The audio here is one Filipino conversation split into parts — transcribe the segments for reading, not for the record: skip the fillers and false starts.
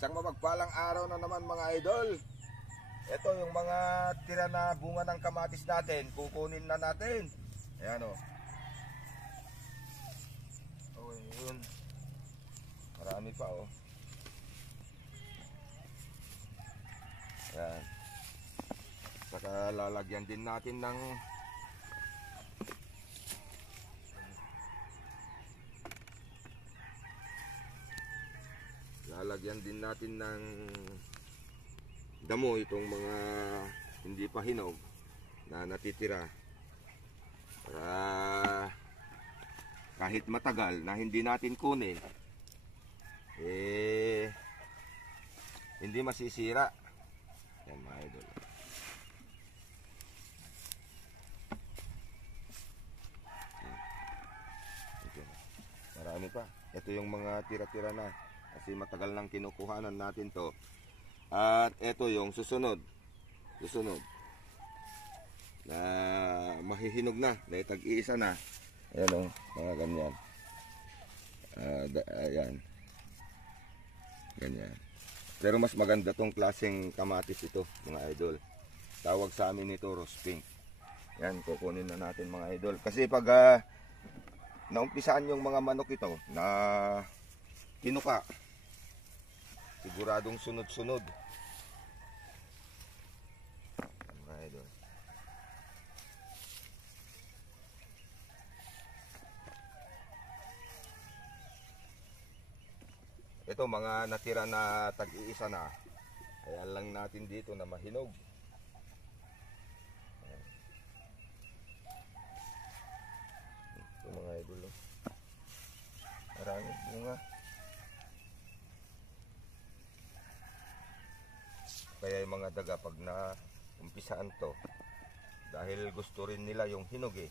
Isang mapagpalang araw na naman mga idol. Ito yung mga tira na bunga ng kamatis natin. Kukunin na natin. Ayan o. Oh, yun. Marami pa o. Ayan. Saka lalagyan din natin ng damo itong mga hindi pa hinog na natitira para kahit matagal na hindi natin kunin hindi masisira. Yan mga idol. Okay. Marami pa. Ito yung mga tira-tira na kasi matagal nang kinukuhanan natin to. At ito yung susunod na mahihinog na, dahil tag-iisa na. Ayan o, mga ganyan. Ayan. Ganyan. Pero mas maganda tong klaseng kamatis ito mga idol. Tawag sa amin ito rose pink. Yan, kukunin na natin mga idol. Kasi pag naumpisaan yung mga manok ito na kinuka, siguradong sunod-sunod. Mga idol. Ito mga natira na tag-iisa na. Kaya lang natin dito na mahinog. Ito mga idol. Maraming bunga. Kaya yung mga daga pag na umpisaan to, dahil gusto rin nila yung hinog eh.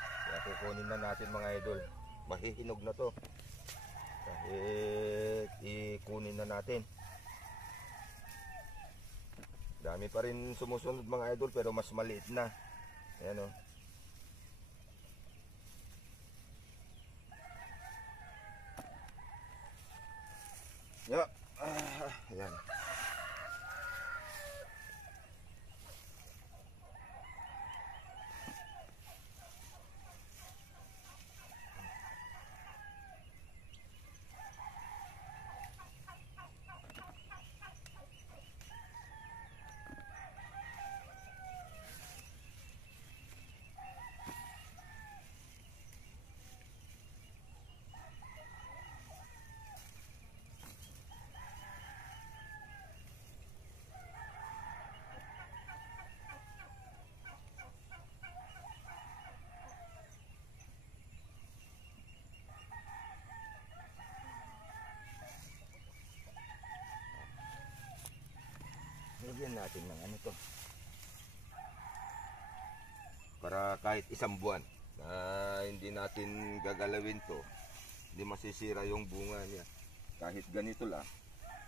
Kaya kukunin na natin mga idol. Mahihinog na to. Kahit ikunin na natin. Dami pa rin sumusunod mga idol pero mas maliit na. Ayan o. Ayan. Lagyan natin ng ano to para kahit isang buwan na hindi natin gagalawin to, hindi masisira yung bunga niya. Kahit ganito lang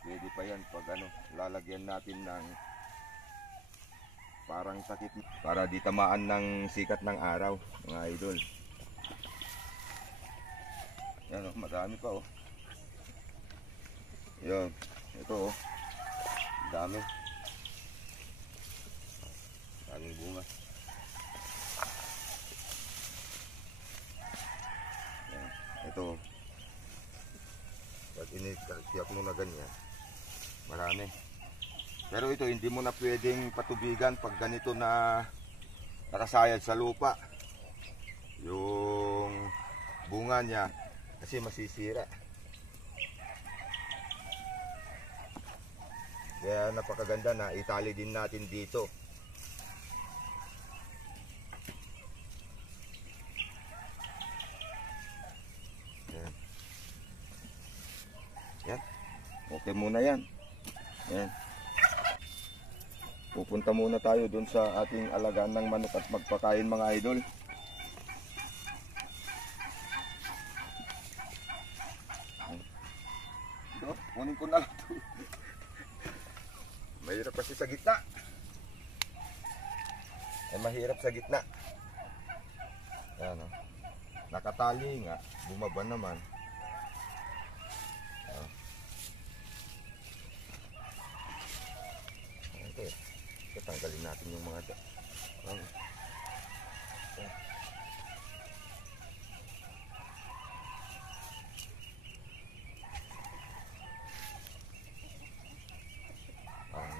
pwede pa yan pag ano, lalagyan natin ng parang takip para di tamaan ng sikat ng araw mga idol. Yan o, marami pa o. Yan, ito o, dami. Daming bunga. Yan. Ito. Pag initiyak mo na ganyan, marami. Pero ito hindi mo na pwedeng patubigan pag ganito na nakasayad sa lupa. Yung bunga niya kasi masisira. Kaya napakaganda na itali din natin dito. Yan. Okay muna yan. Yan. Pupunta muna tayo dun sa ating alagaan ng manok at magpakain mga idol. Ito, kunin ko na lang ito. Mahirap kasi sa gitna. Mahirap sa gitna. Yan o. Nakatali nga, bumaba naman. natin yung mga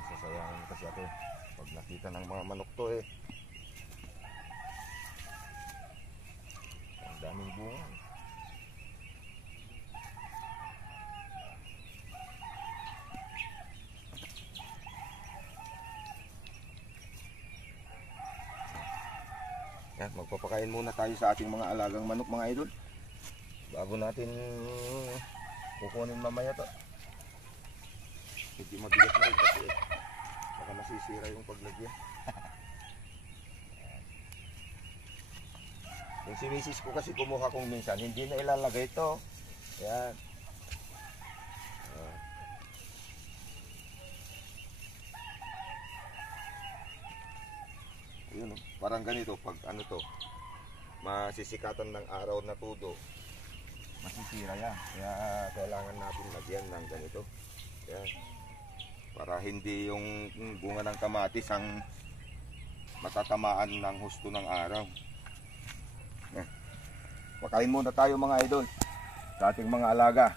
sasayangan kasi ako pag nakita ng mga manok to eh. Ang daming bunga. Yan, magpapakain muna tayo sa ating mga alagang manok mga idol bago natin kukunin mamaya to. Hindi mabigat na rin kasi baka masisira yung paglagyan. Yung si misis ko kasi kumuha kong minsan hindi na ilalagay ito. Yan. Yun, parang ganito pag ano to masisikatan ng araw na tudo masisira yan, kaya kailangan natin lagyan ng ganito yan, para hindi yung bunga ng kamatis ang matatamaan ng husto ng araw. Yan. Pakain muna tayo mga idol sa ating mga alaga.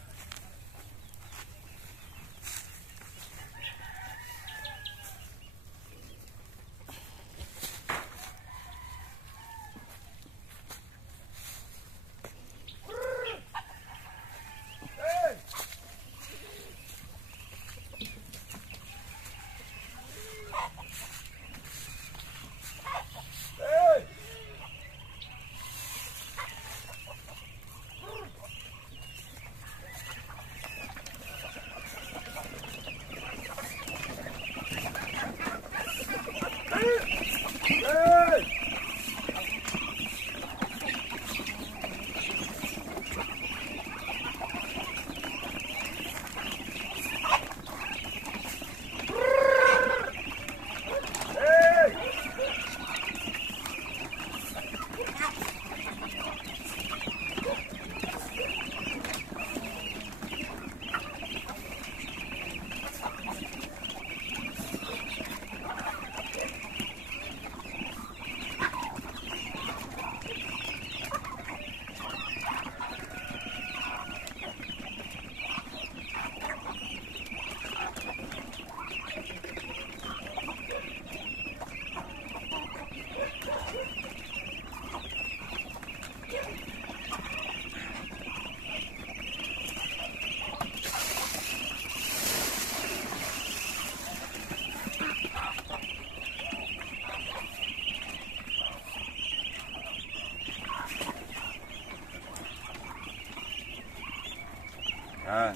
Yan.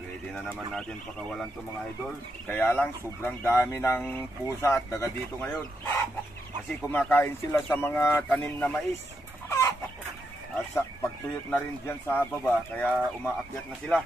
Pwede na naman natin pakawalan to mga idol. Kaya lang sobrang dami ng pusa at daga dito ngayon. Kasi kumakain sila sa mga tanim na mais. At pagtuyot na rin dyan sa baba, kaya umaakyat na sila.